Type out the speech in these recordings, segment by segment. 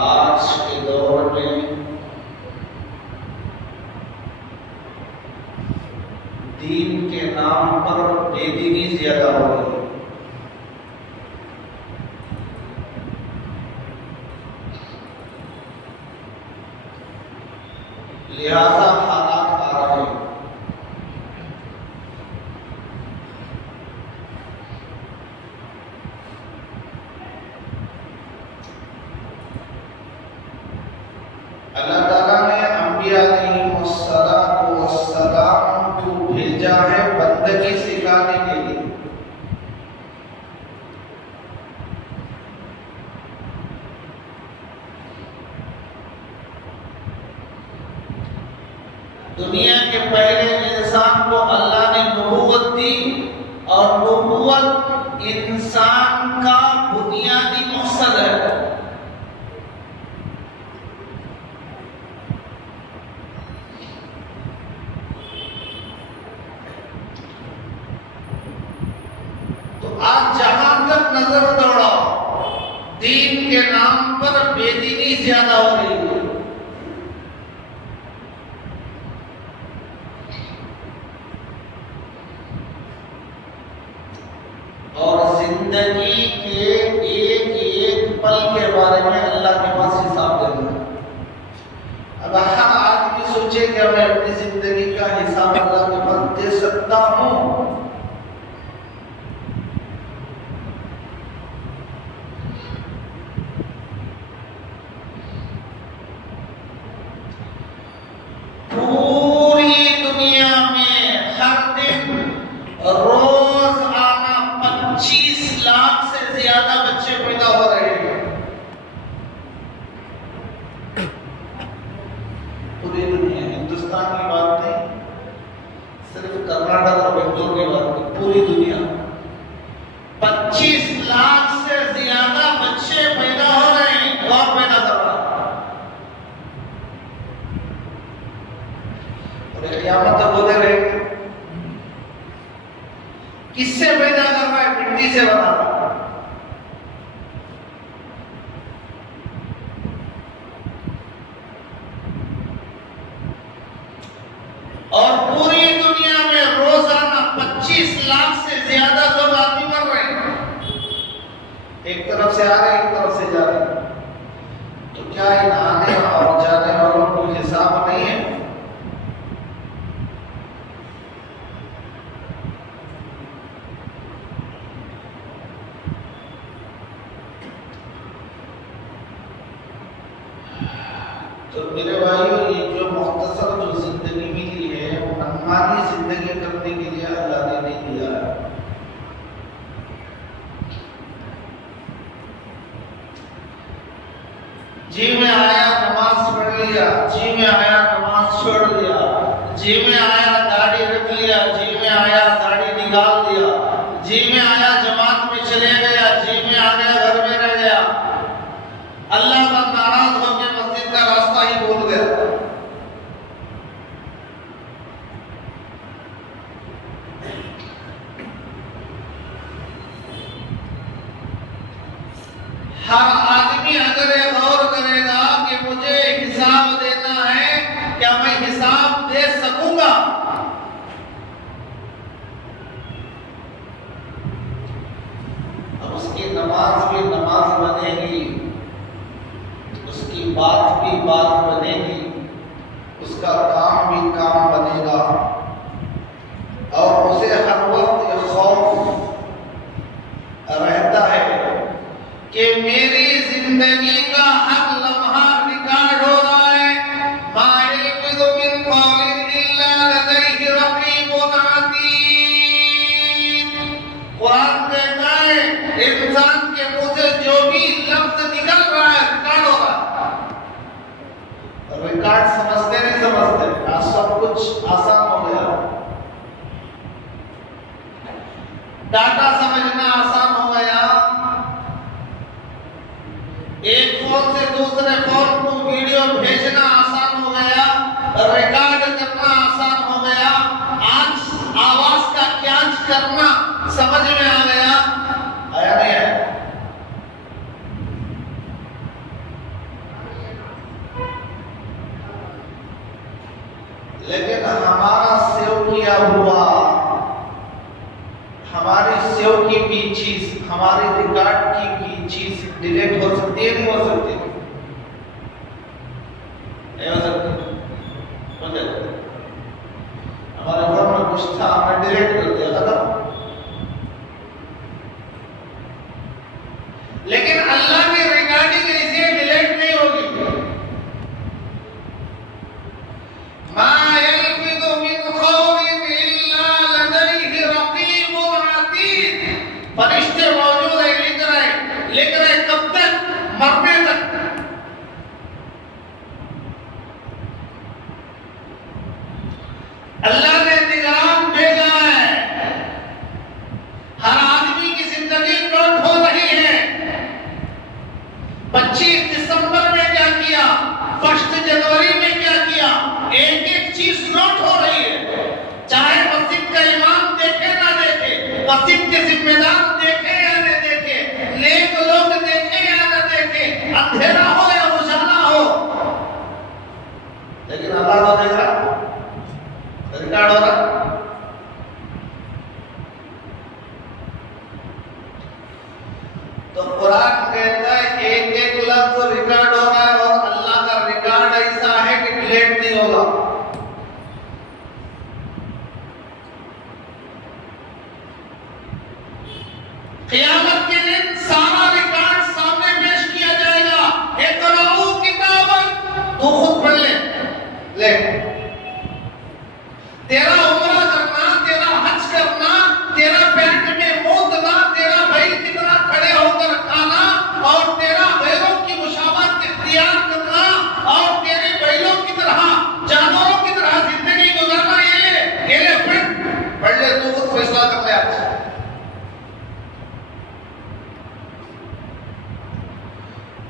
आज के दौर में दीन के नाम पर बेदीनी ज्यादा हो रही है। लिहाजा हालात आ रहे हैं। अल्लाह ताला ने अंबिया अलैहिस्सलाम को भेजा है बंदगी सिखाने के लिए। दुनिया के पहले इंसान को अल्लाह ने नबूवत दी और नबूवत इंसान का बुनियादी मकसद है। आज जहां तक नजर दौड़ाओ दीन के नाम पर बेदीनी ज्यादा हो रही है। और जिंदगी के एक एक एक तरफ से आ रहे एक तरफ से जा रहे, तो क्या इन आने और जाने वालों को हिसाब नहीं है? तो मेरे भाइयों, ये जो मुख्तसर जो जिंदगी मिली है वो मनमानी जिंदगी करने के लिए अल्लाह ने नहीं दिया है। जी में आया नमाज पढ़ लिया, जी में आया नमाज छोड़ दिया, जी में आया दाढ़ी रख लिया, जी में आया दाढ़ी निकाल दिया, जी में आया जमात में चले गया, जी में आ गया घर में रह गया, अल्लाह पर नाराज होकर मस्जिद का रास्ता ही भूल गया। हर आदमी अगर ये गौर करेगा कि मुझे हिसाब देना है, क्या मैं हिसाब दे सकूंगा? अब उसकी नमाज भी नमाज बनेगी, उसकी बात भी बात बनेगी, उसका काम भी काम बनेगा, और उसे हर वक्त ये खौफ रहता है कि मेरी जिंदगी का हर लम्हा रिकॉर्ड हो रहा है। मा यल्फिज़ु मिन क़ौलिन इल्ला लदैहि रक़ीबुन अतीद। कुरान कहता है इंसान के मुंह से जो भी लफ्ज निकल रहा है रिकॉर्ड हो रहा है। रिकॉर्ड समझते नहीं समझते, आज सब कुछ आसान हो गया। डाटा समझना आसान हो गया, एक फोन से दूसरे फोन को वीडियो भेजना आसान हो गया, रिकॉर्ड करना आसान हो गया, आज आवाज का कैच करना समझ में आ गया। आया नहीं है? लेकिन हमारा सेव किया हुआ, हमारी सेव की भी चीज, हमारे रिकॉर्ड की भी चीज डिलीट हो सकती है? नहीं हो सकती? नहीं हो सकती। हमारे फोन में कुछ था, हमने डिलीट कर दिया, खत्म। लेकिन अल्लाह की रिकॉर्डिंग इसे डिलीट नहीं होगी। मा यल्फिज़ु मिन क़ौलिन इल्ला लदैहि रक़ीबुन अतीद। फरिश्ते मौजूद है, लिख रहे कब तक? मरने तक। अल्लाह ने निगरान भेजा है। हर आदमी की जिंदगी नोट हो रही है। 25 दिसंबर में क्या किया, 1 जनवरी में क्या किया, एक एक चीज नोट हो रही है। चाहे मस्जिद का इमाम देखे ना देखे, मस्जिद के जिम्मेदार देखे या न देखे, नेक लोग देखे या न देखे, अंधेरा हो या उजाला हो, लेकिन अल्लाह तो देख रहा, रिकॉर्ड हो रहा। तो कुरान कहता है एक एक लफ्ज रिकॉर्ड हो रहा है, और अल्लाह का रिकॉर्ड ऐसा है कि डिलीट नहीं होगा। क़यामत के दिन सारा रिकॉर्ड सामने पेश किया जाएगा। इक़राऊ किताबक, तू खुद पढ़ ले। तेरा उम्रा करना, तेरा हज करना, तेरा पेट में मूतना, तेरा भाई कितना खड़े होकर खाना, और तेरा गैरों की मुशावरत इख्तियार करना, और तेरे बैलों की तरह, जानवरों की तरह जिंदगी गुजारना, ये ले पढ़ ले, तू खुद फैसला कर ले आज।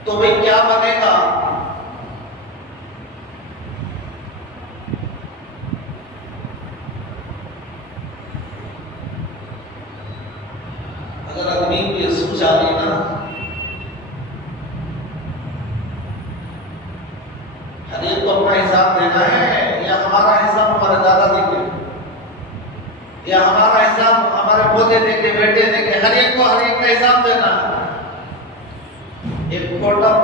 तो भाई क्या बनेगा? अगर आदमी को ये सोच आ गई ना, हर एक को अपना हिसाब देना है, या हमारा हिसाब हमारे दादा देंगे, या हमारा हिसाब हमारे पोते देंगे, बेटे देंगे, हर एक को हर एक का हिसाब देना है। इम्पोर्टर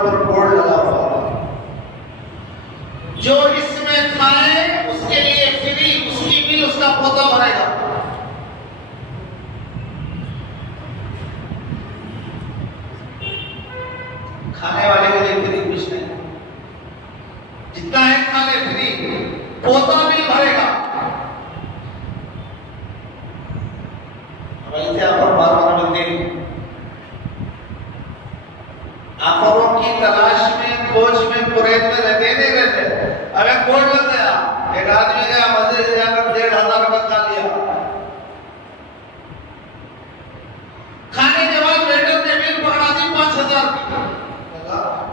पर बोर्ड लगा हुआ था, जो इसमें खाए उसके लिए फ्री, उसकी बिल उसका पोता भरेगा। खाने वाले के लिए फ्री कुछ नहीं, जितना है खाने फ्री, पोता बिल भरेगा। वैसे आप बार-बार मिलते हैं, आफरों की तलाश में, खोज में, कुरैद में रहते नहीं रहते। अगर बोर्ड लग गया, एक आदमी गया मस्जिद से जाकर 1,500 रुपए खा लिया, खाने के बाद वेटर ने बिल पकड़ा दी 5,000 की।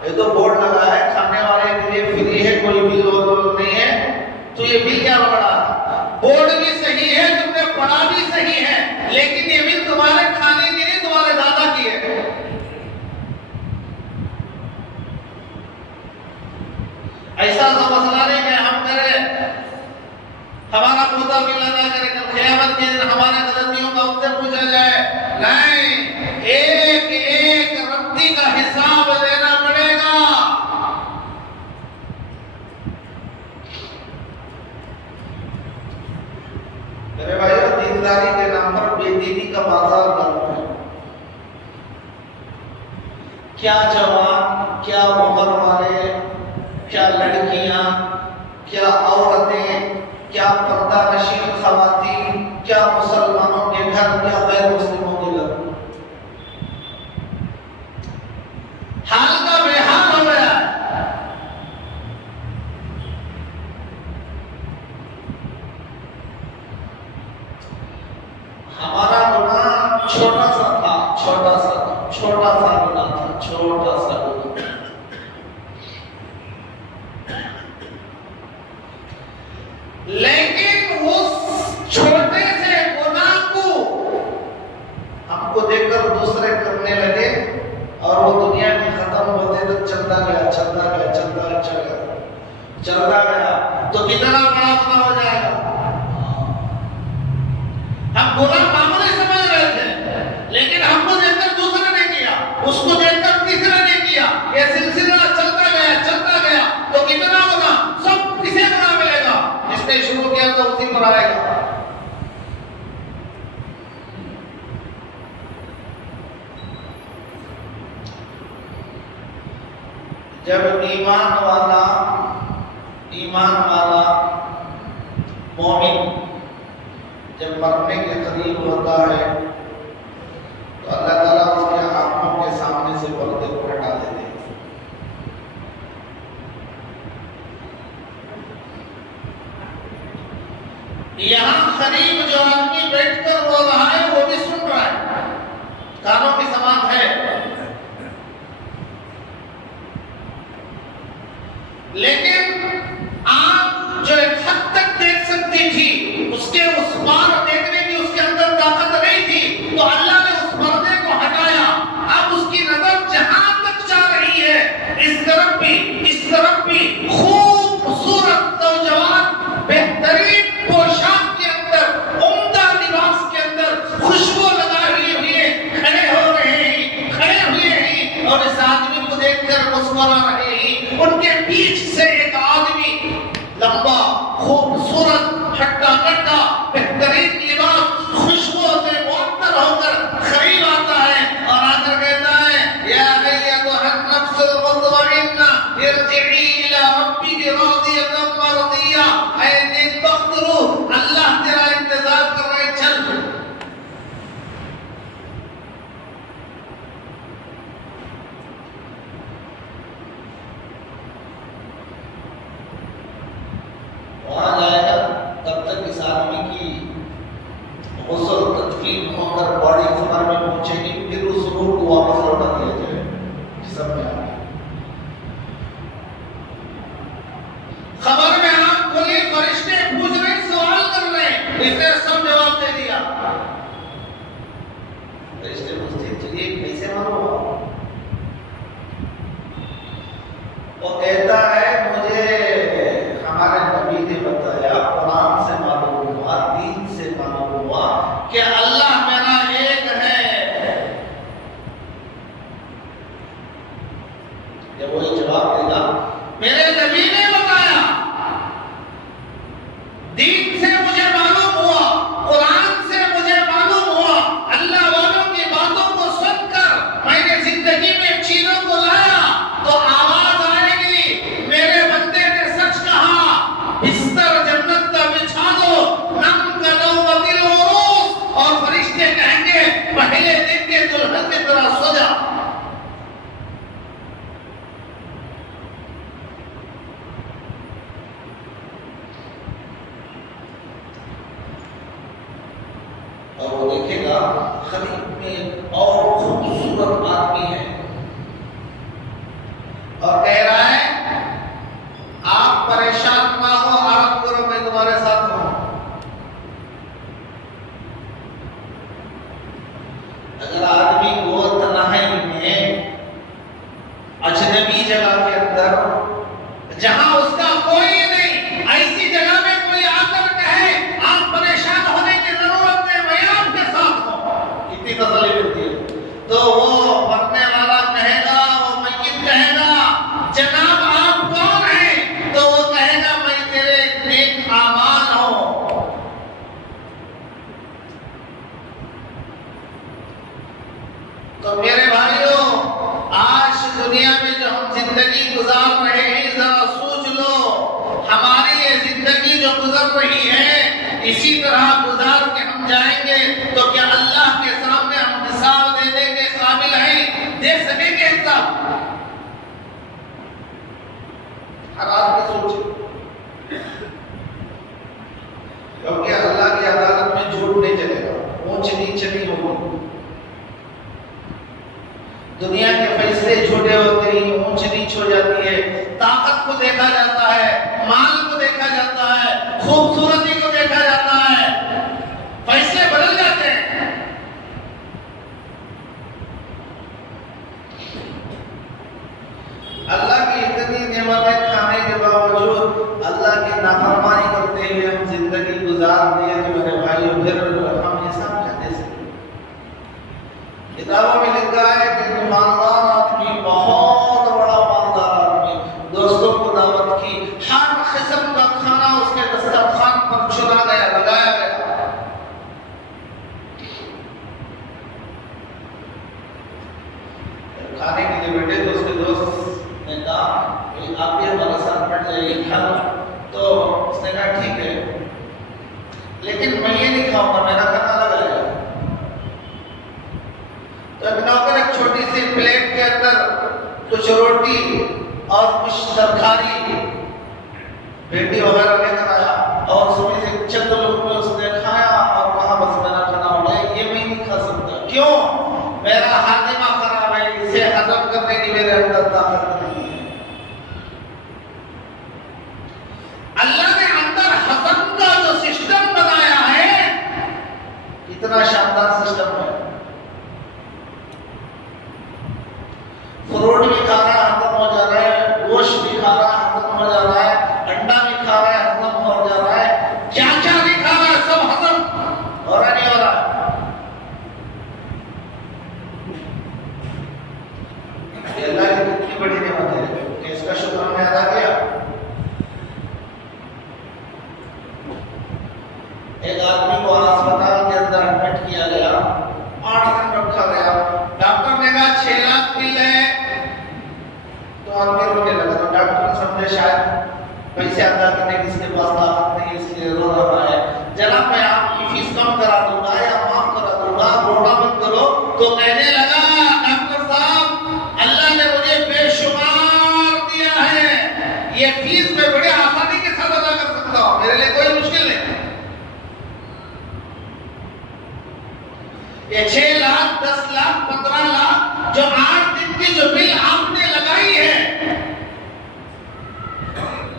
ये तो बोर्ड लगा है खाने वाले के लिए फ्री है, कोई बिल नहीं है, तो ये बिल क्या पकड़ा? बोर्ड भी सही है, तुमने पढ़ा भी सही है, लेकिन ये बिल तुम्हारे खाने की नहीं, तुम्हारे दादा की है। ऐसा तो मसला नहीं कि हम करें, हमारा पोता बिल अदा करे, कल क़यामत के दिन हमारे गलतियों का उनसे पूछा जाए। नहीं, एक एक रत्ती का हिसाब देना पड़ेगा। मेरे भाइयों, दीनदारी के नाम पर बेदीनी का बाजार गर्म है। क्या जवान, क्या उम्र वाले, क्या लड़कियां, क्या औरतें, क्या पर्दा नशीन खवातीन, क्या मुसलमानों के घर, क्या गैर मुस्लिमों के घर, हाल का बेहाल हो गया। हमारा गुनाह छोटा सा था, छोटा सा गुनाह था, छोटा सा गुनाह। लेकिन उस छोटे से गुनाह को हमको देखकर दूसरे करने लगे और वो दुनिया में खत्म होते तो चलता गया तो कितना बड़ा गुनाह हो जाएगा। हम गुनाह मामूली समझ रहे थे, लेकिन हमको देखकर दूसरे ने किया, उसको देखकर तीसरे ने किया, ये सिलसिला चलता गया तो कितना गुनाह, सब किसे गुनाह मिलेगा? जिसने शुरू किया तो उसी पर आएगा। जब ईमान वाला मोमिन जब मरने के करीब होता है तो अल्लाह ताला उसके आंखों के सामने से पर्दे को हटा देते हैं। यहाँ करीब जो आदमी बैठकर रो रहा है वो भी सुन रहा है, कानों की समात है, लेकिन आप जो एक हद तक देख सकती थी, उसके उस पार देखने की उसके अंदर ताकत नहीं थी, तो अल्लाह ने उस पर्दे को हटाया। अब उसकी नजर जहां तक जा रही है, इस तरफ भी खूबसूरत नौजवान बेहतरीन पोशाक के अंदर, उम्दा लिबास के अंदर, खुशबू लगाए हुए खड़े हुए हैं और इस आदमी को देखकर मुस्कुरा रहे हैं। उनके बीच से एक आदमी लंबा, खूबसूरत, हट्टा कट्टा, बेहतरीन लिबास, खुशबू से मुअत्तर होकर करीब आता है और आकर कहता है, या अय्युहन नफ्सुल मुतमइन्ना इरजिई इला रब्बिकी रादियतन मर्दिया। ऐ नेकबख्त रूह, अल्लाह तेरा इंतजार कर रहे, चल। वहां जाएगा, तब तक इस आदमी की गुस्ल तदफीन होकर बॉडी कब्र में पहुंचेगी, फिर उस रूह को वापस लौटा दिया जाएगा जिस्म में आके। खबर में आप बोले, फरिश्ते पूछ रहे, सवाल कर रहे, इसने सब जवाब दे दिया। फरिश्ते पूछते, चलिए कैसे मालूम? वो कहता है, मुझे हमारे नबी ने बताया, कुरान से मालूम हुआ, दीन से मालूम हुआ कि अल्लाह मेरा एक है। जब वही जवाब देगा, मेरे नबी ने बताया, दीन से मुझे मालूम हुआ, कुरान से मुझे मालूम हुआ, अल्लाह वालों की बातों को सुनकर मैंने जिंदगी में चीजों को लाया, तो आवाज आएगी, मेरे बंदे ने सच कहा, बिस्तर जन्नत का बिछा दो, नम करो वतिल उरूस, और फरिश्ते कहेंगे पहले दिन के दुल्हन की तरह सो जा। और वो देखेगा खलीफ में और खूबसूरत आदमी है और कह रहा है आप परेशान ना हो, आराम करो, मैं तुम्हारे साथ हूं। अगर आदमी को तन्हाई में अजनबी जगह के अंदर जहां उसका कोई नहीं, ऐसी जगह में कोई आकर कहे आप परेशान होने की जरूरत नहीं, मैं आपके साथ हूं, कितनी तसल्ली मिलती है। तो वो मरने वाला कहेगा, वो मय्यत कहेगा, जनाब आप कौन हैं? तो वो कहेगा मैं तेरे नेक आमाल हूं। तो मेरे भाइयों, आज दुनिया में जो हम जिंदगी गुजार रहे हैं, जरा सोच लो, हमारी ये जिंदगी जो गुजर रही है, इसी तरह गुजार के हम जाएंगे तो क्या अल्लाह के सामने हम हिसाब देने के काबिल हैं? दे सकेंगे हिसाब? हर आदमी सोचे, क्योंकि अल्लाह की अदालत में झूठ नहीं चलेगा, ऊंच नीच नहीं होगी। दुनिया के फैसले झूठे होते हैं, ऊंच नीच हो जाती है, ताकत को देखा जाता है, माल को देखा जाता है, खूबसूरती को देखा जाता है, फैसले बदल जाते हैं। अल्लाह की इतनी नेमतें खाने के बावजूद अल्लाह की नाफरमानी करते हुए हम जिंदगी गुजार दिए तो मेरे भाइयों, फिर हम ये सब कहते हैं। किताबों में लिखा है कि ईमानदार आदमी, बहुत बड़ा ईमानदार आदमी, दोस्तों को दावत की, हर किस्म का खाना उसके दस्तरखान पर चुना गया, लगाया गया। खाने के लिए बैठे तो उसके दोस्त ने कहा आप भी हमारे साथ बैठ जाइए खा लो। तो उसने कहा ठीक है, लेकिन मैं ये नहीं खाऊंगा, मेरा खाना अलग आएगा। तो एक नौकर एक छोटी सी प्लेट के अंदर कुछ रोटी और कुछ तरकारी, भिंडी वगैरह लेकर आया और उसमें से चंद लोग में उसने खाया और कहा बस मेरा खाना हो गया, ये मैं नहीं खा सकता। क्यों? मेरा हाजिमा खराब है, इसे हजम करने की मेरे अंदर ताकत नहीं है। अल्लाह ने अंदर हजम का जो सिस्टम बनाया है, कितना शानदार सिस्टम है। फ्रूट भी खा रहा है, हजम हो जा रहा है, गोश्त भी खा रहा है, हजम हो जा रहा है, अंडा भी खा रहा है, हजम हो जा रहा है, क्या क्या नहीं खा रहा है, सब हजम हो रहा नहीं हो रहा। अल्लाह की कितनी बड़ी नेमत है कि इसका शुक्र हमने अदा किया। एक आदमी को अस्पताल के अंदर एडमिट किया गया, 8 दिन रखा गया। डॉक्टर ने कहा 6 लाख बिल है, तो आदमी रोने लगा। तो डॉक्टर ने समझे शायद पैसे अदा करने की इसके पास ताकत नहीं, इसलिए रो रहा है। जनाब मैं आपकी फीस कम करा दूंगा या माफ करा दूंगा, रोना मत करो। तो कहने लगा डॉक्टर साहब, अल्लाह ने मुझे बेशुमार दिया है, ये फीस मैं बड़े आसानी के साथ अदा कर सकता हूँ, मेरे लिए कोई मुश्किल नहीं। ये 6 लाख, 10 लाख, 15 लाख जो 8 दिन की जो बिल आपने लगाई है,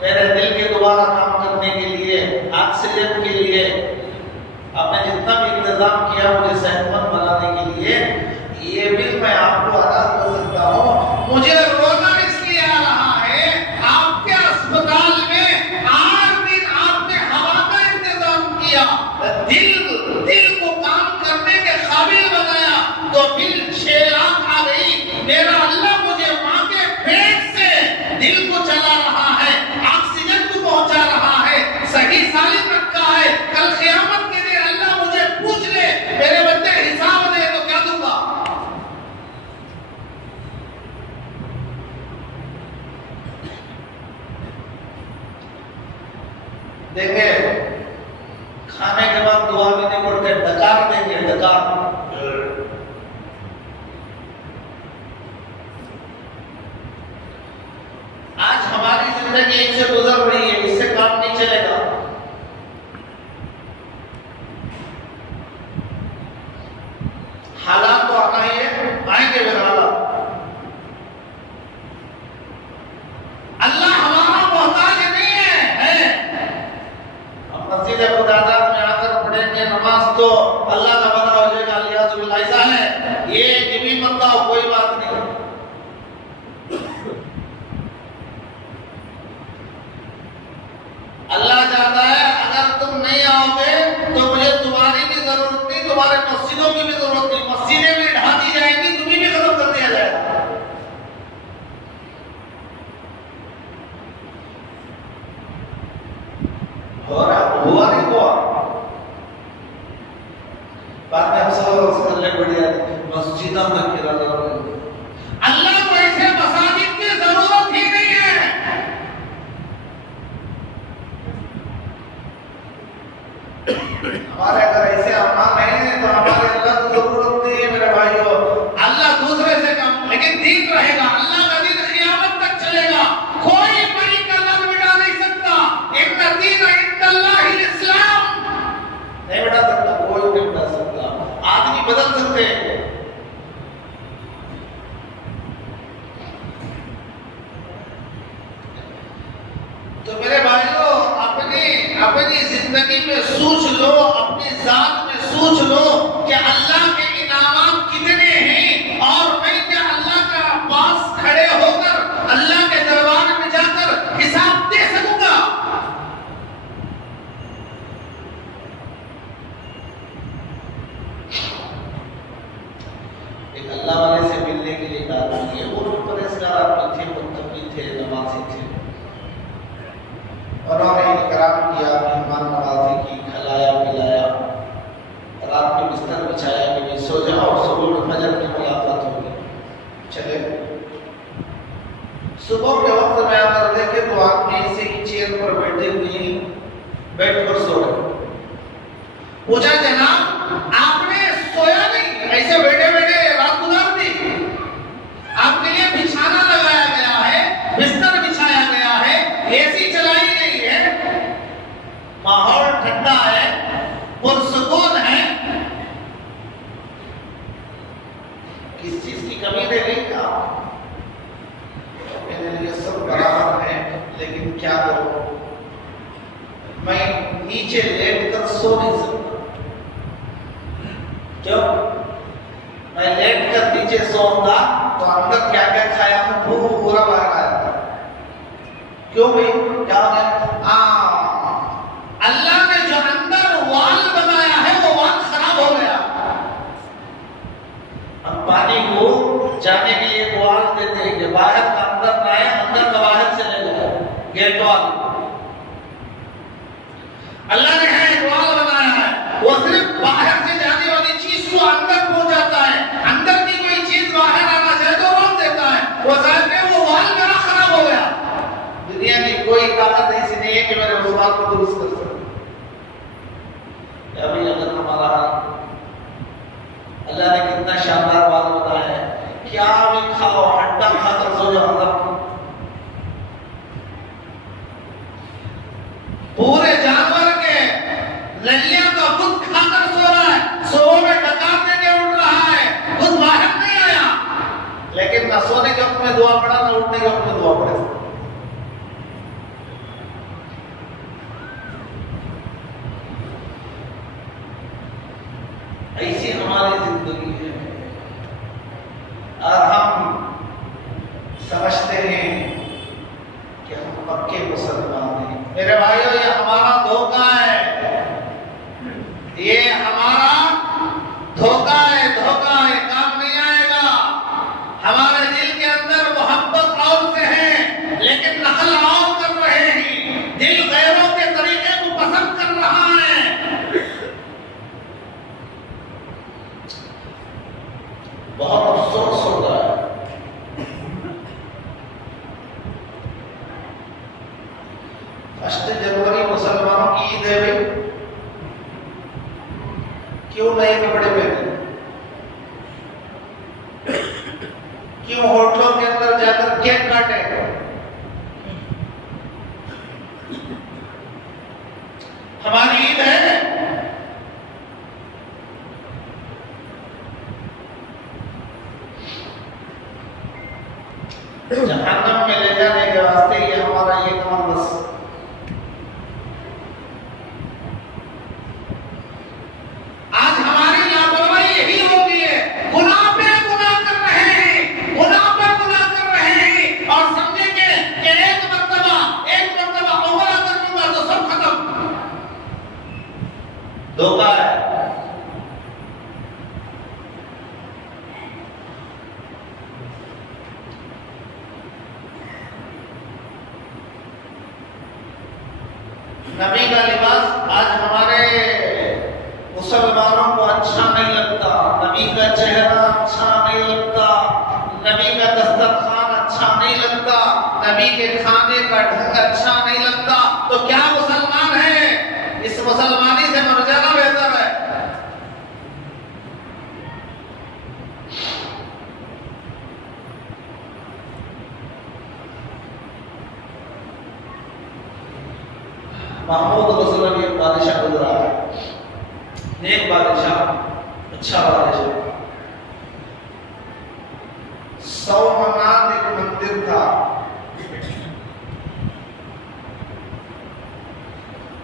मेरे दिल के दोबारा काम करने के लिए, ऑक्सीजन के लिए, आपने जितना भी इंतजाम किया मुझे सेहतमंद बनाने के लिए, ये बिल मैं आपको अदा कर सकता हूँ। मुझे रोना इसलिए आ रहा है, आपके अस्पताल में 8 दिन आपने हवा का इंतजाम किया, दिल को काम करने के काबिल बनाया, तो बिल 6 लाख आ गई। मेरा अल्लाह मुझे मां के पेट से देंगे, खाने के बाद दुआ भी नहीं पढ़ते, डकार देंगे, डकार। आज हमारी जिंदगी इनसे गुजर रही है, इससे काम नहीं चलेगा। हालात तो आना ही है, आएंगे फिर हालात। अल्लाह हमारा मोहताज नहीं है। हम मस्जिद खुदादात में आकर पढ़ेंगे नमाज तो अल्लाह का बना हो जाएगा, अलियाज़ बिल्लाह, ऐसा है। ये भी मत आओ, कोई बात नहीं। अल्लाह चाहता है अगर तुम नहीं आओगे तो मुझे तुम्हारी भी जरूरत नहीं, तुम्हारे मस्जिदों की भी जरूरत नहीं, मस्जिदें भी ढा दी जाएंगी, तुम्हें भी खत्म कर दिया जाएगा। हुआ नहीं हुआ, बाद में अफसोस करने बढ़िया मस्जिदा में किरा। अल्लाह को ऐसे मसाजिद की जरूरत ही नहीं है। हमारे अगर ऐसे अमान है तो हमारे अल्लाह को जरूरत नहीं है मेरे भाइयों। अल्लाह दूसरे से कम, लेकिन दीन रहेगा। अल्लाह का दीन क़यामत तक चलेगा, कोई बड़ी कलम मिटा नहीं सकता। इन्ना दीन इंदल्लाहिल इस्लाम, नहीं मिटा सकता, कोई नहीं मिटा सकता। आदमी बदल सकते हैं। तो मेरे भाइयों, अपनी जिंदगी में सोच लो, अपनी जात में सोच लो कि अल्लाह के इनामात कितने हैं, और मैं क्या अल्लाह का पास खड़े होकर अल्लाह के दरबार में जाकर हिसाब दे सकूंगा? एक अल्लाह वाले से मिलने के लिए कहा है, वो परहेजगार आदमी थे, मुत्तकी थे, नमाजी थे। उन्होंने इकराम किया, मेहमान नवाजी की, खिलाया पिलाया, रात में बिस्तर बिछाया कि नहीं सो जाओ, सुबह फजर की मुलाकात होगी। चले सुबह के वक्त में आकर देखे तो आदमी ऐसे ही चेयर पर बैठे हुए बैठ कर सो रहे। पूछा जनाब आपने सोया नहीं, ऐसे बैठे बैठे रात गुजार दी? आपके लिए बिछाना लगाया गया है, बिस्तर बिछाया गया है, एसी चलाई गई है, माहौल ठंडा है, पुरसुकून है, किस चीज की कमी रह गई क्या? मेरे लिए सब बराबर है, लेकिन क्या करूं, मैं नीचे लेटकर सो नहीं सकता। क्यों? मैं लेटकर नीचे सोऊंगा तो अंदर क्या क्या खाया हूं पूरा बाहर आएगा। क्यों भाई, क्या है? अल्लाह ने जो अंदर वाल बनाया है वो वाल खराब हो गया। हम पानी को जाने के लिए वाल देते हैं कि बाहर का अंदर ना आए, अंदर का बाहर चले जाए, गेट वाल। अल्लाह ने है वाल बनाया है, वो सिर्फ बाहर से जाने वाली चीज को अंदर पहुंचाता है, अंदर की कोई चीज बाहर आना चाहे तो रोक देता है। वो साहब में वो वाल मेरा खराब हो गया। दुनिया की कोई ताकत ऐसी नहीं है कि मेरे उस बात को दुरुस्त कर सके। अभी अगर हमारा अल्लाह ने कितना शानदार बात बताया है, क्या भी खाओ, अंडा खाकर सो जाओ, पूरे जानवर के ललिया का खुद खाकर सो रहा है, सुबह में डकार देके उठ रहा है, खुद बाहर नहीं आया, लेकिन ना सोने के वक्त में दुआ पड़ा, ना उठने के वक्त में दुआ पड़ा। ऐसी हमारी जिंदगी है और हम समझते हैं कि हम पक्के मुसलमान हैं। मेरे भाइयों, ये हमारा धोखा है, ये हमारा धोखा है, धोखा है, काम नहीं आएगा। हमारे दिल के अंदर मोहब्बत और से है, होटलों के अंदर जाकर केक काटे। हमारी ईद है, जहन्नम में ले जाने के वास्ते ये हमारा ये काम बस। आज हमारी लापरवाही यही होती है, गुनाह पे गुनाह कर रहे हैं, गुनाह पे गुनाह कर रहे हैं और समझेंगे कि एक मर्तबा उम्रा कर लूंगा तो सब खत्म। धोखा है। नबी का लिबास आज हमारे मुसलमानों को अच्छा नहीं लगता, नबी का चेहरा अच्छा नहीं लगता, नबी का दस्तरखान अच्छा नहीं लगता, नबी के खाने का ढंग अच्छा नहीं लगता, तो क्या मुसलमान है? इस मुसलमानी से मर जाना बेहतर है। महमूद गज़नवी एक बादशाह गुजरा है, नेक बादशाह, अच्छा बादशाह। 100 मनात एक मंदिर था,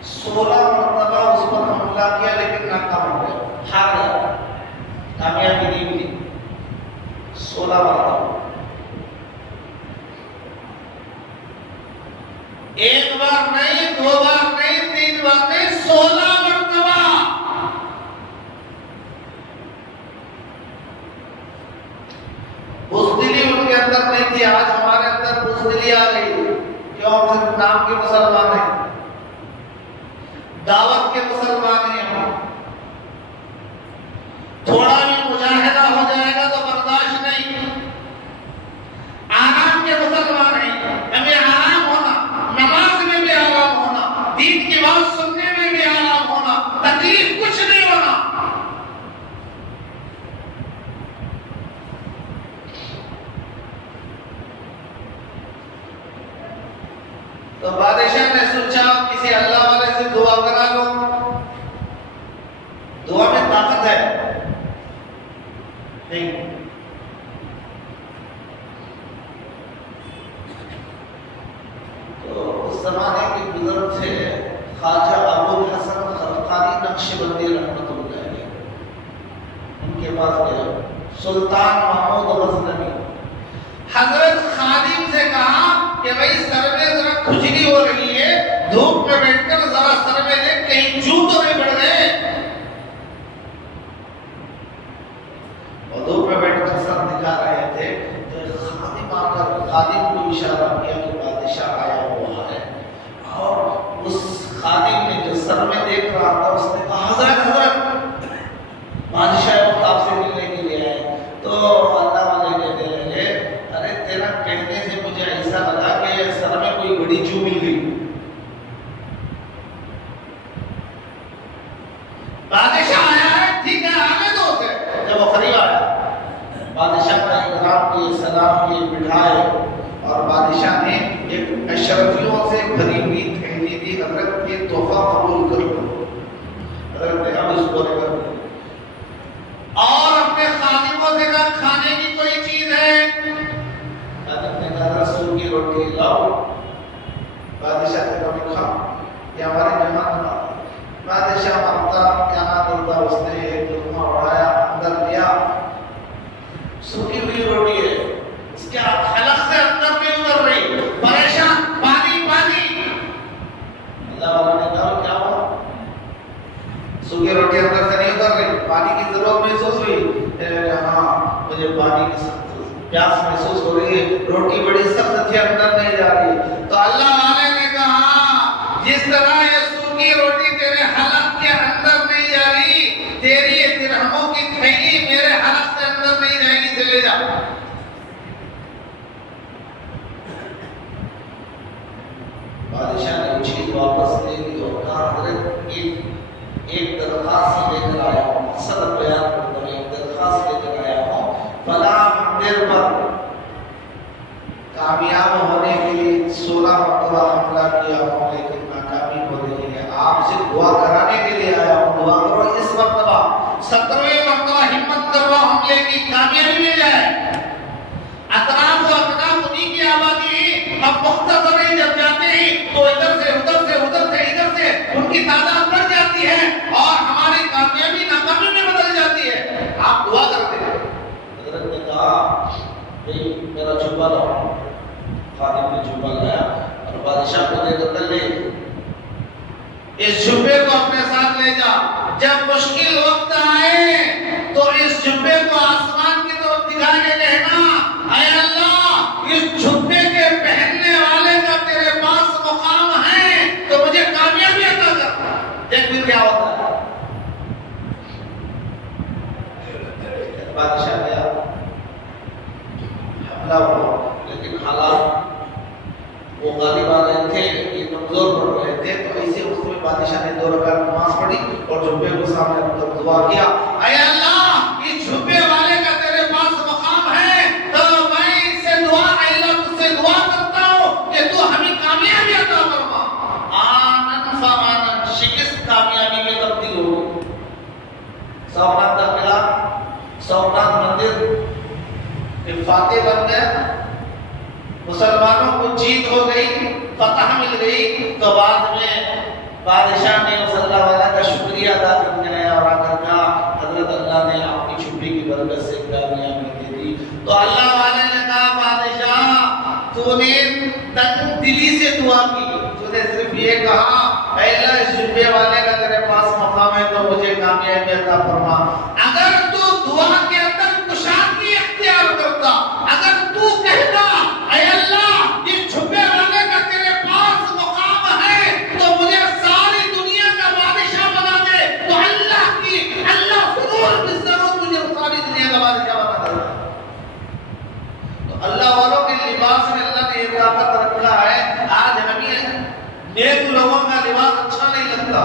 16 मरतबा उस पर हमला किया लेकिन नाकाम हो गया, हार गया, कामयाबी नहीं मिली। 16 मरतबा, एक बार नहीं, 2 बार नहीं, 3 बार नहीं, 16 मरतबा। बुज़दिली उनके अंदर नहीं थी, आज हमारे अंदर बुज़दिली आ गई। क्यों? हम सिर्फ नाम के मुसलमान हैं, दावत के मुसलमान हैं हम। थोड़ा भी मुजाहिदा हो जाएगा तो बर्दाश्त नहीं। आराम के मुसलमान हैं, हमें आराम होना, नमाज में भी आराम होना, दीन की बात सुनने में भी आराम होना, तकलीफ कुछ नहीं होना। तो बादशाह ने सोचा किसी अल्लाह वाले से दुआ करा लो, दुआ में ताकत है। नहीं, तो उस जमाने के बुजुर्ग थे ख्वाजा अबुल हसन खलकानी नक्शबंदी रहमतुल्लाह अलैह, उनके पास गए सुल्तान महमूद गज़नवी। हजरत खादिम से कहा कि भाई सर में जरा खुजली हो रही है, धूप में बैठकर जरा सर में ले, कहीं जू तो नहीं बढ़ गए। और धूप में बैठकर सर दिखा रहे थे, तो खादिम आकर खादिम को इशारा किया कि बादशाह आया हुआ है। और उस खादिम ने जो सर में देख रहा था उसने कहा हजरत बादशाह वक्त आपसे मिलने के लिए आए। तो अल्लाह वाले कहने लगे, अरे तेरा कहने से मुझे ऐसा लगा कि सर में कोई बड़ी जू मिल गई। बादशाह आया है, ठीक है, आने दो उसे। जब वो करीब आया, बादशाह का इकराम किए, सलाम किए, बिठाए, और बादशाह ने एक अशरफियों से भरी हुई थैली दी, हजरत ये तोहफा कबूल कर लो। हजरत ने अब इसको लेकर और अपने खादिमों से कहा खाने की कोई चीज है? खादिम ने कहा सूखी रोटी लाओ। बादशाह ने कहा ये हमारे मेहमान ना। बादशाह मानता क्या ना बोलता, उसने एक लुकमा उड़ाया, अंदर लिया, सूखी हुई रोटी है, इसके हलक से अंदर नहीं उतर रही, परेशान, पानी पानी। अल्लाह वाला ने कहा क्या हुआ? सूखी रोटी अंदर से नहीं उतर रही, पानी की जरूरत महसूस हुई। हाँ, मुझे पानी की प्यास महसूस हो रही है, रोटी बड़ी सख्त थी, अंदर नहीं जा रही। तो अल्लाह वाले ने कहा जिस तरह ये सूखी रोटी तेरे हलक के अंदर नहीं जा रही, तेरी ये दिरहमों की थैली मेरे हलक से अंदर नहीं जाएगी, चले जा। बादशाह ने चीज वापस ले ली और कहा हजरत एक दरखास्त लेकर आया हूँ, मकसद बयान करता हूँ, एक दरखास्त लेकर आया हूँ। फला मंदिर पर कामयाब होने के लिए 16 मरतबा हमला किया हूँ लेकिन नाकामी हो रही है। आपसे दुआ कराने के लिए आया हूँ, दुआ करो इस मरतबा 17वें मरतबा हिम्मत करो हमले की कामयाबी मिल जाए। अतराफ व अतराफ उन्हीं की आबादी अब मुख्तसर जब जाते हैं तो इधर से उधर से उधर से इधर से उनकी तादाद बढ़ जाती है और हमारी कामयाबी नाकामी में बदल जाती है। आप दुआ करते हैं। हजरत ने कहा भाई मेरा जुब्बा लाओ, खादिम ने जुब्बा लाया और बादशाह को देकर ले इस जुब्बे को अपने साथ ले जा। जब मुश्किल वक्त आए तो इस जुब्बे को आसमान की तरफ दिखा के कहना, ऐ अल्लाह इस जुब्बे के पहनने वाले का तेरे पास मुकाम है तो मुझे कामयाबी अता कर। देख फिर क्या होता है। बादशाह गया, हमला हुआ लेकिन हालात वो गालिब आ रहे थे, ये कमजोर पड़ रहे थे, तो ऐसे उसमें बादशाह ने 2 रकात नमाज पढ़ी और जुब्बे को सामने रखकर दुआ किया, ऐ अल्लाह इस जुब्बे वाले का तेरे पास मकाम है तो मैं इससे दुआ अल्लाह तुझसे दुआ करता हूं कि तू हमें कामयाबी अता फरमा। आनन फआनन शिकस्त कामयाबी में तब्दील हो गई। सोमनाथ का किला, सोमनाथ मंदिर फातेह बन गया, मुसलमानों को जीत हो गई, फतह मिल गई। तो बाद में बादशाह ने उस अल्लाह वाला का शुक्रिया अदा करने आया और आकर कहा हजरत अल्लाह ने आपकी छुट्टी की बरकत से कामयाबी दे दी। तो अल्लाह वाले ने कहा बादशाह तूने तन दिली से दुआ की, तूने सिर्फ ये कहा अल्लाह इस जुब्बे वाले का तेरे पास मकाम है तो मुझे कामयाबी अता फरमा। अगर तू दुआ के अंदर कुशादगी इख्तियार करता, अगर तू कहता ऐ अल्लाह इस जुब्बे वाले का तेरे पास मुकाम है तो मुझे सारी दुनिया का बादशाह बना दे, तो अल्लाह ज़रूर बिज़रूर मुझे सारी दुनिया का बादशाह बना देगा। तो अल्लाह वालों के लिबास में अल्लाह ने ये ताकत रखा है। आज हमें नेक लोगों का लिबास अच्छा नहीं लगता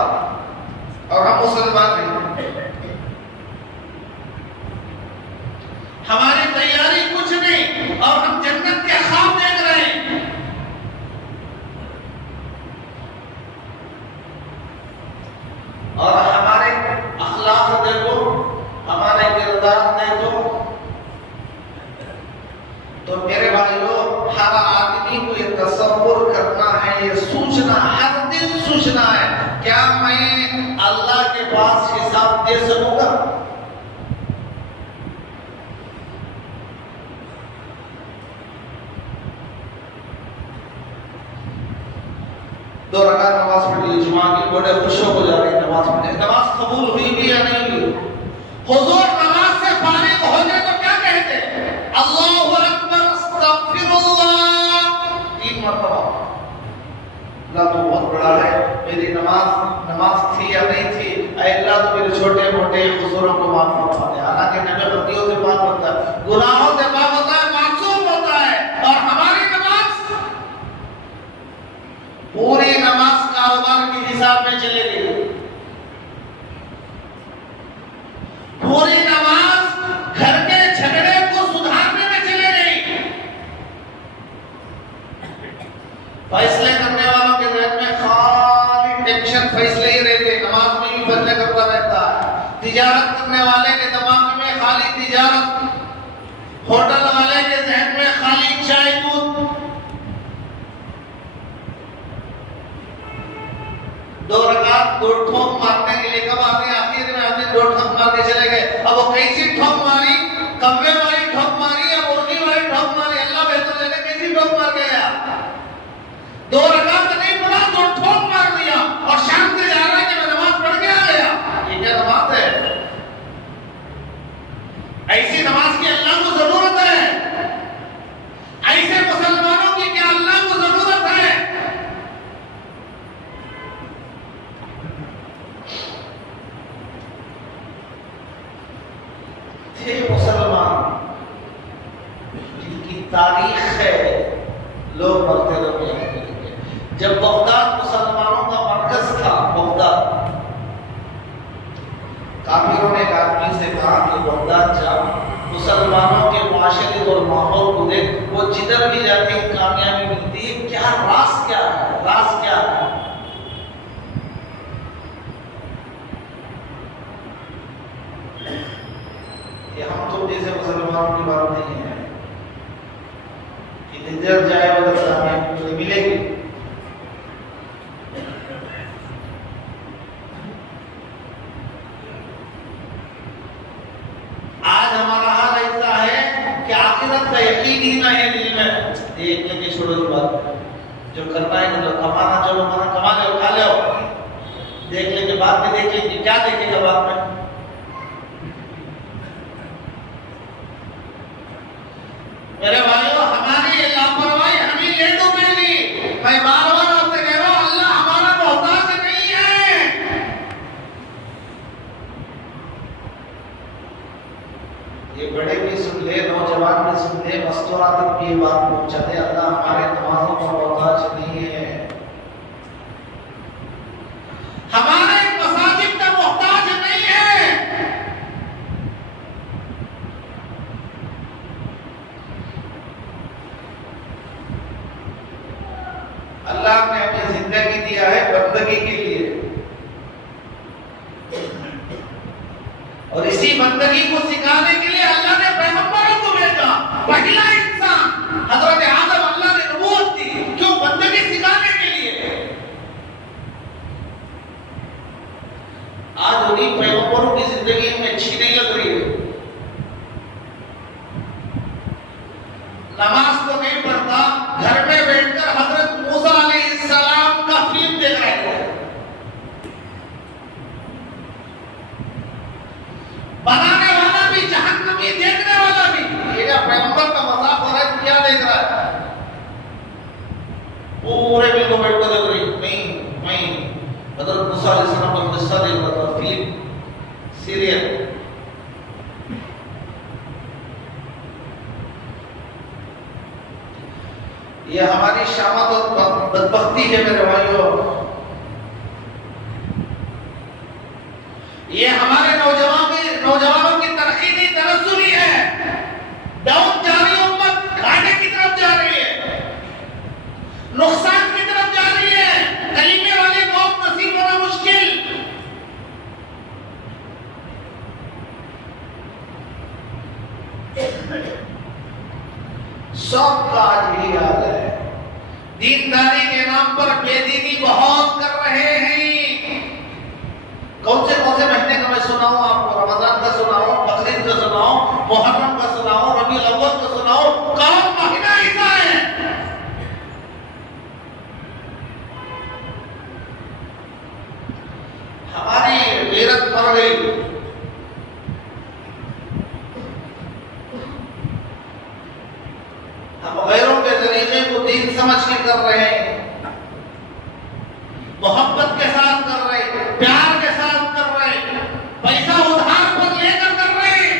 और हम मुसलमान नहीं, हमारी तैयारी कुछ नहीं और हम जन्नत के ख्वाब देख रहे हैं। और हमारे अखलाक देखो, हमारे किरदार देखो। तो मेरे भाइयों हर आदमी को ये तसव्वुर करना है, ये सोचना हर दिन सोचना है क्या मैं अल्लाह के पास हिसाब दे सकूंगा। दो रकात नमाज पढ़ी जुमा की, बड़े खुश हो जा रहे नमाज पढ़े, नमाज कबूल हुई भी या नहीं हुई। हुजूर नमाज से फारिग हो जाए तो क्या कहते हैं? अल्लाहु अकबर अस्तगफिरुल्लाह 3 मरतबा। अल्लाह तो बहुत बड़ा है, मेरी नमाज थी या नहीं थी, अल्लाह तो मेरे छोटे मोटे कसूरों को माफ फरमा दे। हालांकि नबी गलतियों से पाक होता है, गुनाहों से पाक होता है, मासूम होता है। और हमारी नमाज पूरी नमाज कारोबार के हिसाब में चलेगी। पूरी नमाज घर के झगड़े को सुधारने में चलेगी। फैसले करने वालों के जहन में खाली टेंशन फैसले ही रहते, नमाज में ही फैसले करता रहता है। तिजारत करने वाले के दिमाग में खाली तिजारत, होटल वाले के जहन में खाली चाय दूध। 2 रकात 2 ठोक मारने के लिए कब आते हैं? आखिर में आदमी 2 ठोक मार के चले गए। अब वो कैसी ठोक मारी? कब्बे वाली ठोक मारी या मुर्गी वाली ठोक मारी? अल्लाह बेहतर जाने कैसी ठोक मार के गया। 2 रकात नहीं पढ़ा, 2 ठोक मार दिया और शाम से जा रहा है कि मैं नमाज पढ़ के आ गया। ये क्या नमाज है? ऐसी नमाज की अल्लाह को जरूरत है? ऐसे मुसलमानों की क्या अल्लाह को जरूरत है? थे मुसलमान जिनकी तारीख है, लोग मरते रहे। जब बगदाद मुसलमानों का मरकज था, बगदाद, काफिरों ने एक आदमी से कहा कि बगदाद जा, मुसलमानों के माशरे और माहौल को देख, वो जिधर भी जाते हैं कामयाबी मिलती है। क्या राज क्या है, राज क्या है? ये हम तो जैसे मुसलमानों की बात नहीं है कि जिधर जाए उधर कामयाबी मिलेगी। आज हमारा हाल ऐसा है कि आखिरत का यकीन ही ना है दिल में। देख लेके छोड़ो इस बात, जो करना है मतलब कमाना, जो हमारा कमा लो, खा लो, देख लेके बाद में देख लेंगे। क्या देखेगा बाद में? मेरे भाइयों, हमारी लापरवाही हमें ले डूबेगी। मैं बार बार आपसे कह रहा हूं, अल्लाह हमारा मोहताज नहीं है। ये बड़े भी सुन ले, नौजवान भी सुन ले, मस्तूरा तक भी ये बात पहुंचा दे, अल्लाह हमारे नमाजों का मोहताज नहीं है, हमारे मसाजिद का मोहताज नहीं है। अल्लाह ने हमें जिंदगी दिया है बंदगी के लिए, और इसी बंदगी को सिखाने के लिए अल्लाह ने पैगंबरों को भेजा। पहला इंसान हजरत आदम, अल्लाह ने नबूवत दी, क्यों? बंदगी सिखाने के लिए। आज उन्हीं पैगंबरों की जिंदगी में अच्छी नहीं लग रही है। नमाज तो नहीं पढ़ता, घर में बैठकर हजरत मूसा अलैहिस्सलाम का फिल्म देख रहा है। बनाने वाला भी जहन्नमी, देखने वाला भी। ये क्या पैगंबर का मजाक हो रहा है? क्या देख रहा है? पूरे दिन को बैठ कर देख रही। मैं हजरत मूसा अलैहिस्सलाम का किस्सा देख रहा था, फिल्म, सीरियल। ये हमारी शामत और बदबख्ती है मेरे भाइयों। ये हमारे नौजवानों की तरक्की तनज़्ज़ुली है। डाउन जा रही है उम्मत, घाटे की तरफ जा रही है, नुकसान की तरफ जा रही है। कलीमे वाली मौत नसीब होना मुश्किल। सबका आज यही हाल है। दीनदारी के नाम पर बेदीनी बहुत कर रहे हैं। कौन से महीने का मैं सुनाऊं आपको? रमजान का सुनाऊं, बकरीद का सुनाऊं, मुहर्रम का सुनाऊं, रबीउल अव्वल का सुनाऊं? कौन महीना ऐसा है? हमारी गैरत मर गई। हम गैरों के तरीके को दीन समझ के कर रहे हैं, मोहब्बत के साथ कर रहे हैं, प्यार के साथ कर रहे हैं, पैसा उधार पर लेकर कर रहे हैं।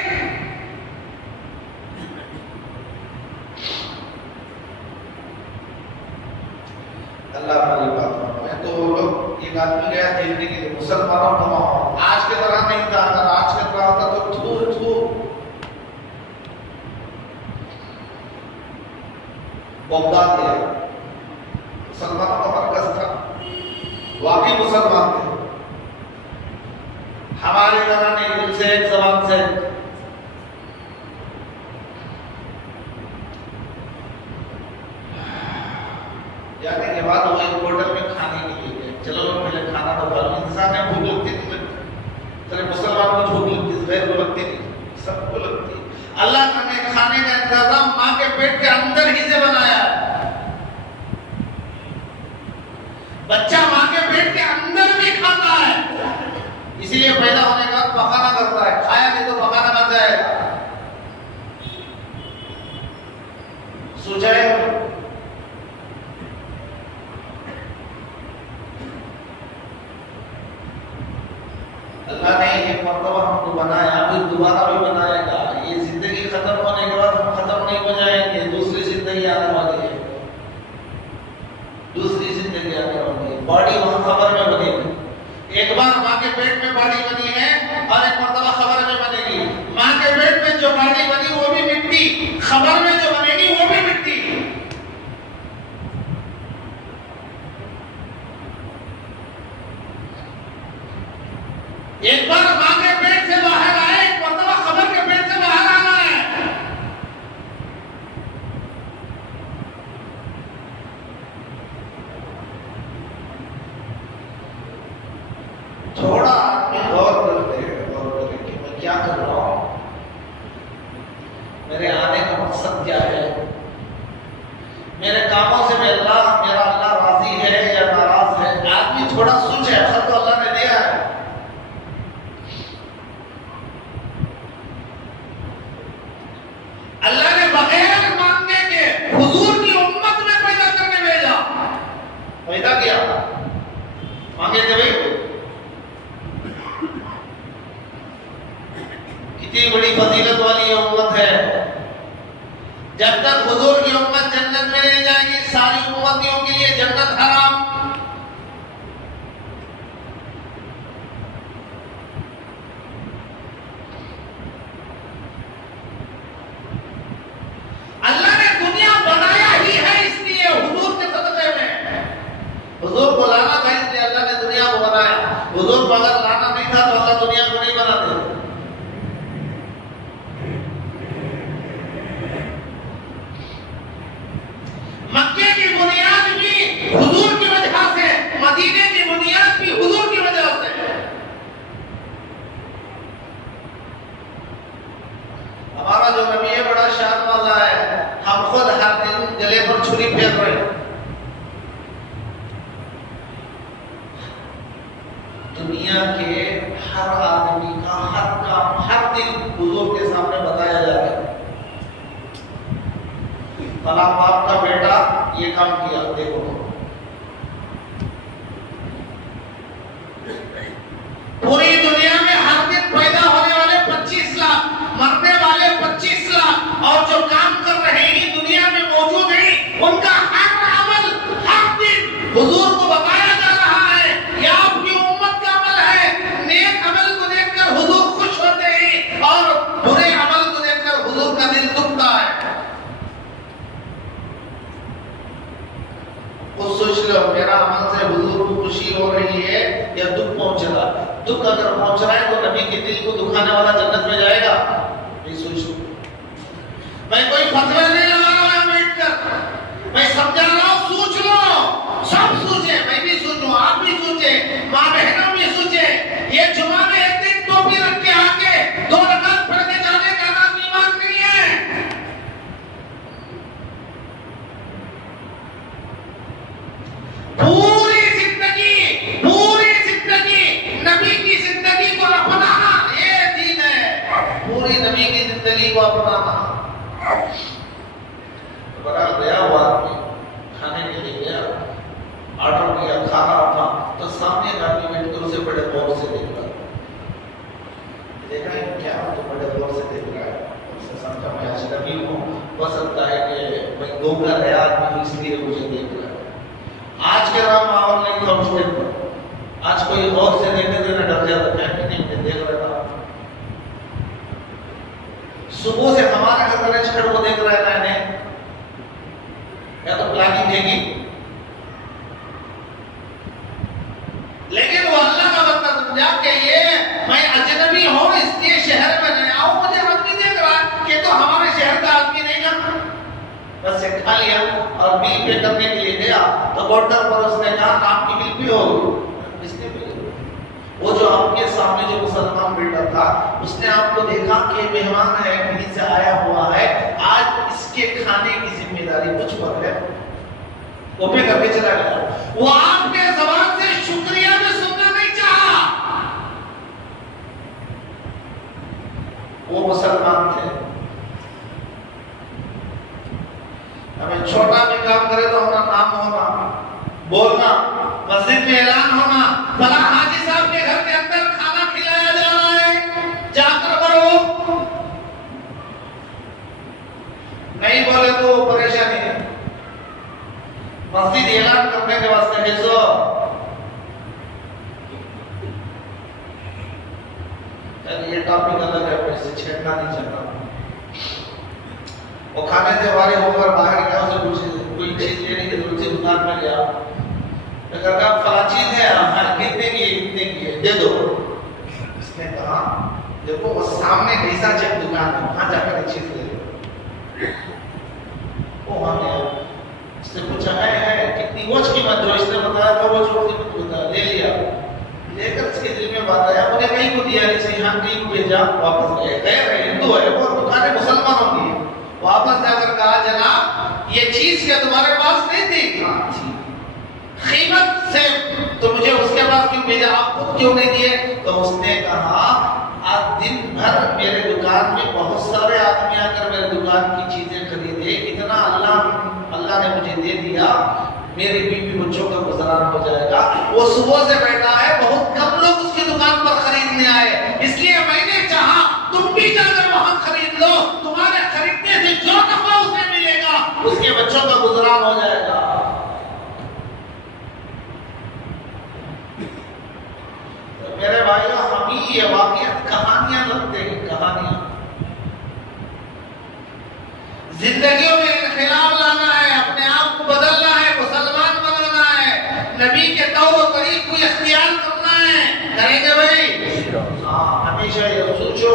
अल्लाह वाली बात है। तो लोग एक आदमी गया देखने के लिए मुसलमानों का माहौल आज के तरह नहीं था। अगर आज के तरह होता तो थू बगदाद गया, मुसलमानों का मरकज था, वाकई मुसलमान थे। हमारे तरह नहीं, दिल से, एक जबान से। जाने के बाद वो एक होटल में खाने के लिए गए। चलो पहले खाना तो खा लो। इंसान है, भूख लगती नहीं, चले मुसलमान को भूख लगती, गैर को लगती नहीं, सबको लगती। अल्लाह ने खाने का इंतजाम माँ के पेट के अंदर ही से बनाया। बच्चा माँ के पेट के अंदर भी खाता है, इसीलिए पैदा होने के बाद पखाना करता है। खाया नहीं तो पखाना बन जाएगा। सोचा है अल्लाह ने एक मर्तबा हमको बनाया, फिर दोबारा भी बनाएगा। ये जिंदगी खत्म होने के बाद हम खत्म नहीं हो जाएंगे, दूसरी जिंदगी आने वाली है, दूसरी जिंदगी आने वाली है। बॉडी वहां खबर में बनेगी। एक बार माँ के पेट में बॉडी बनी है और एक मर्तबा खबर में बनेगी। माँ के पेट में जो बॉडी बनी वो भी मिट्टी खबर में जो बनेगी वो भी मिट्टी। एक बार मां के पेट से बाहर आए, एक मरतबा खबर के पेट से बाहर आना है। थोड़ा आदमी गौर करे कि मैं क्या कर रहा हूं, मेरे आने का मकसद क्या है, मेरे कामों से मेरा अल्लाह राजी है या नाराज है। आदमी थोड़ा सोचे, असर तो अल्लाह ने दिया है। अल्लाह ने बगैर मांगने के हुजूर की उम्मत में पैदा करने भेजा, पैदा किया, मांगे थे भाई। कितनी बड़ी फजीलत वाली ये उम्मत है। जब तक हुजूर की उम्मत जन्नत में नहीं जाएगी, सारी उम्मतियों के लिए जन्नत हराम। अल्लाह ने दुनिया बनाया ही है इसलिए हुजूर के सदक़े में। हुजूर को लाना था इसलिए अल्लाह ने दुनिया को बनाया। हुजूर को अगर लाना नहीं था तो अल्लाह दुनिया को नहीं बनाते। मक्के की बुनियाद भी हुजूर की वजह से, मदीने की बुनियाद भी हुजूर की वजह से। हमारा जो नबी है बड़ा शान वाला है। हम खुद हर दिन गले पर छुरी फेर रहे हैं। दुनिया के हर आदमी का हर काम हर दिन हुजूर के सामने बताया जा रहा है। फला बाप का बेटा ये काम किया, देखो। पूरी दुनिया में हर दिन पैदा होने वाले 25 लाख, मरने वाले 25 लाख, और जो काम कर रहे हैं दुनिया में मौजूद हैं, उनका हर अमल हर दिन हुजूर को बताया जा रहा है। यह आपकी उम्मत का अमल है। नेक अमल को देखकर हुजूर खुश होते हैं और बुरे अमल को देखकर हुजूर का दिल दुखता है। वो सोच लो, मेरा अमल से हुजूर को खुशी हो रही है या दुख पहुंच रहा है। दुख अगर पहुंच रहा है तो नबी के दिल को दुखाने वाला जन्नत में जाएगा। ये सोचो। मैं कोई फतवा नहीं लगा रहा हूं बैठकर, मैं समझा रहा हूं। सोच लो, सब सोचे, मैं भी सोचूं, आप भी सोचे, माँ बहनों भी सोचे। ये जुमा में एक दिन टोपी रख के आके 2 रकात पढ़ के जाने का नाम ईमान नहीं है। पूरी जिंदगी नबी की जिंदगी को अपनाना, ये दीन है। पूरी नबी की जिंदगी को अपनाना। बड़ा गया हुआ आदमी खाने के लिए गया, ऑर्डर किया, खाना था, तो सामने एक आदमी बैठ कर उसे बड़े गौर से देख रहा। देखा क्या तो बड़े गौर से देख रहा है। उससे समझा मैं अजनबी हूँ, हो सकता है कि मैं गोगा गया आदमी इसलिए मुझे देख रहा है। आज के राम माहौल नहीं था उस टाइम पर। आज कोई और से देखने देने डर जाता है कि नहीं देख रहा था। सुबह से हमारे घर में छड़ को देख रहा है मैंने, या तो प्लानिंग देगी, लेकिन वो अल्लाह का बंदा समझा कि ये मैं अजनबी हूं इसलिए शहर में नहीं आऊं, मुझे आदमी देख रहा है कि तो हमारे शहर का आदमी नहीं ना। बस एक खा लिया और बिल पे करने के लिए गया तो बॉर्डर पर उसने कहा आपकी बिल पे हो। किसने बिल? वो जो आपके सामने जो मुसलमान बेटा था, उसने आपको देखा कि मेहमान है, कहीं से आया हुआ है, आज इसके खाने की जिम्मेदारी मुझ पर है, वो पे करके चला गया। वो आपके ज़बान से शुक्रिया भी सुनना नहीं चाहा। वो मुसलमान थे। हमें छोटा भी काम करे तो हमारा नाम होना, बोलना, मस्जिद में ऐलान होना, फला हाजी साहब के घर के अंदर खाना खिलाया जा रहा है, जाकर करो। नहीं बोले तो परेशानी है। मस्जिद ऐलान करने के वास्ते भेजो। ये टॉपिक अलग है, वैसे छेड़ना नहीं चाहता। वो खाने से वारे होकर बाहर गया, उसे कोई चीज लेने की जरूरत थी, दुकान में गया, तो कहता फला चीज है, हाँ कितने की है दे दो। उसने कहा देखो वो सामने घैसा चेक दुकान है, वहां जाकर एक चीज ले लो। वो वहां गया, उसने पूछा है कितनी, वो कीमत जो इसने बताया था वो जो कीमत बताया, ले लिया। लेकर इसके दिल में बात आया, मुझे कहीं को दिया नहीं, सही यहाँ कहीं को भेजा, वापस गए, गए हिंदू है वो, दुकानें मुसलमानों की है। वापस जाकर कहा जनाब ये चीज क्या तुम्हारे पास नहीं थी? हाँ थी। कीमत से तो मुझे उसके पास क्यों भेजा, आप खुद क्यों नहीं दिए? तो उसने कहा आज दिन भर मेरे दुकान में बहुत सारे आदमी आकर मेरे दुकान की चीजें खरीदे, इतना अल्लाह ने मुझे दे दिया, मेरे बीवी बच्चों का गुजारा हो जाएगा। वो सुबह से बैठा है, बहुत कम लोग उसकी दुकान पर खरीदने आए, इसलिए मैंने चाहा तुम भी जाकर वहां खरीद लो, तुम्हारे खरीदने से जो नफा उसे मिलेगा उसके बच्चों का गुजारा हो जाएगा। तो मेरे भाइयों हम ही ये वाकई कहानियां लगते हैं, कहानियां। जिंदगियों में इनकलाब लाना है, अपने आप को बदलना है, मुसलमान बनना है, नबी के तौर तरीक को इख्तियार करना है। करेंगे भाई? हाँ, हमेशा ये सोचो,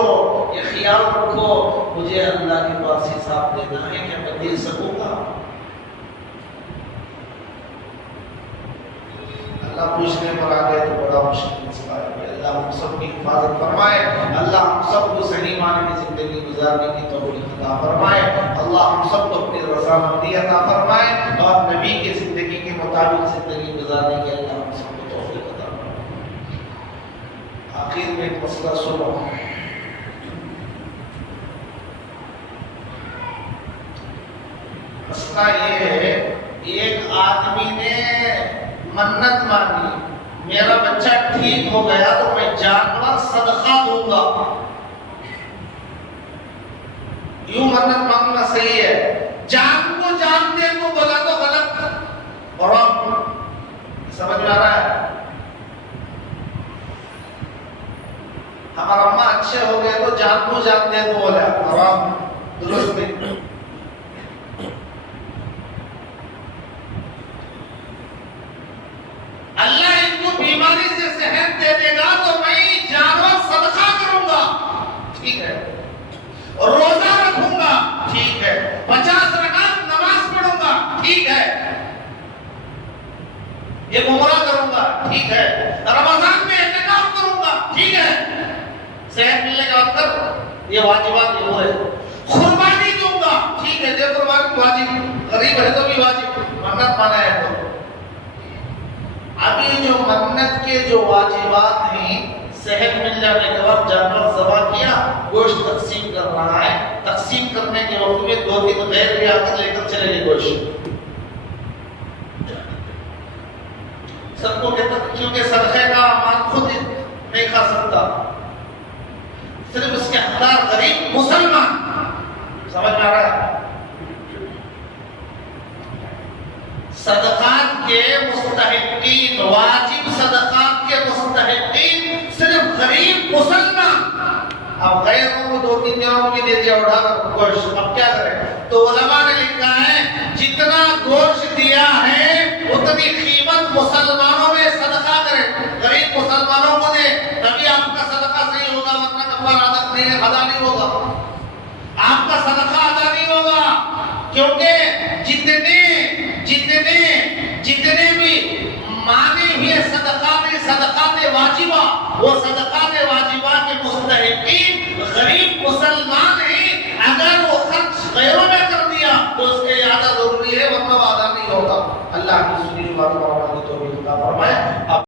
ये ख्याल रखो, मुझे अल्लाह के पास हिसाब देना है, क्या मैं दे सकूंगा? अल्लाह पूछने पर आ गए तो बड़ा मुश्किल मसला है। अल्लाह हम सब की हिफाजत फरमाए, अल्लाह हम सबको सही माने की जिंदगी गुजारने की तौफीक अता फरमाए, अल्लाह हम सबको अपनी रज़ामंदी अता फरमाए और नबी की जिंदगी के मुताबिक जिंदगी गुजारने की अल्लाह हम सबको तौफीक अता फरमाए। आखिर में एक मसला सुनो, मसला ये है, एक आदमी ने मन्नत मांगी, मेरा बच्चा ठीक हो गया तो मैं जानवर सदका दूंगा। यूं मन्नत मांगना सही है, जान को जान दे तो बोला तो गलत और समझ में आ रहा है? हमारा अम्मा अच्छे हो गए तो जान को जान दे तो बोला और दुरुस्त नहीं। अल्लाह इनको बीमारी से सेहत दे देगा तो मैं जानवर सदका करूंगा, ठीक है, और रोजा रखूंगा, ठीक है, 50 रकात नमाज पढ़ूंगा, ठीक है, ये उम्रा करूंगा, ठीक है, रमजान में इत्तिकाफ करूंगा, ठीक है, सेहत मिलने के बाद कर ये वाजिबात ये है, कुर्बानी दूंगा, ठीक है, दे कुर्बानी वाजिब, गरीब है तो भी वाजिब, मन्नत माना है तो। अभी जो मन्नत के जो वाजिबात हैं, सेहत मिल जाने के बाद जानवर ज़बह किया, गोश्त तकसीम कर रहा है, तकसीम करने के वक्त में 2-3 गैर भी आकर लेकर चले गए गोश्त, सबको कहता क्योंकि सदक़े का माल खुद नहीं खा सकता, सिर्फ उसके हकदार गरीब मुसलमान, समझ में आ रहा है? सदक़ात के मुस्तहिक़ीन, वाजिब सदक़ात के मुस्तहिक़ीन सिर्फ गरीब मुसलमान। अब गैरों को 2-3 दिनों की दे दिया उठाकर गोश्त, अब क्या करें? तो उलमा ने लिखा है जितना गोश्त दिया है उतनी कीमत मुसलमानों में सदका करें, गरीब मुसलमानों को दे, तभी आपका सदका सही होगा, वरना कफ़ारा अदा नहीं होगा, आपका सदका अदा नहीं होगा। क्योंकि जितने भी माने हुए सदकात वाजिबा, वो सदकात वाजिबा के मुस्तहिक़ीन गरीब मुसलमान हैं। अगर वो खर्च गैरों में कर दिया तो उसके आधा जरूरी है, वरना आधा नहीं होगा। अल्लाह की सुनी बात फरमाए।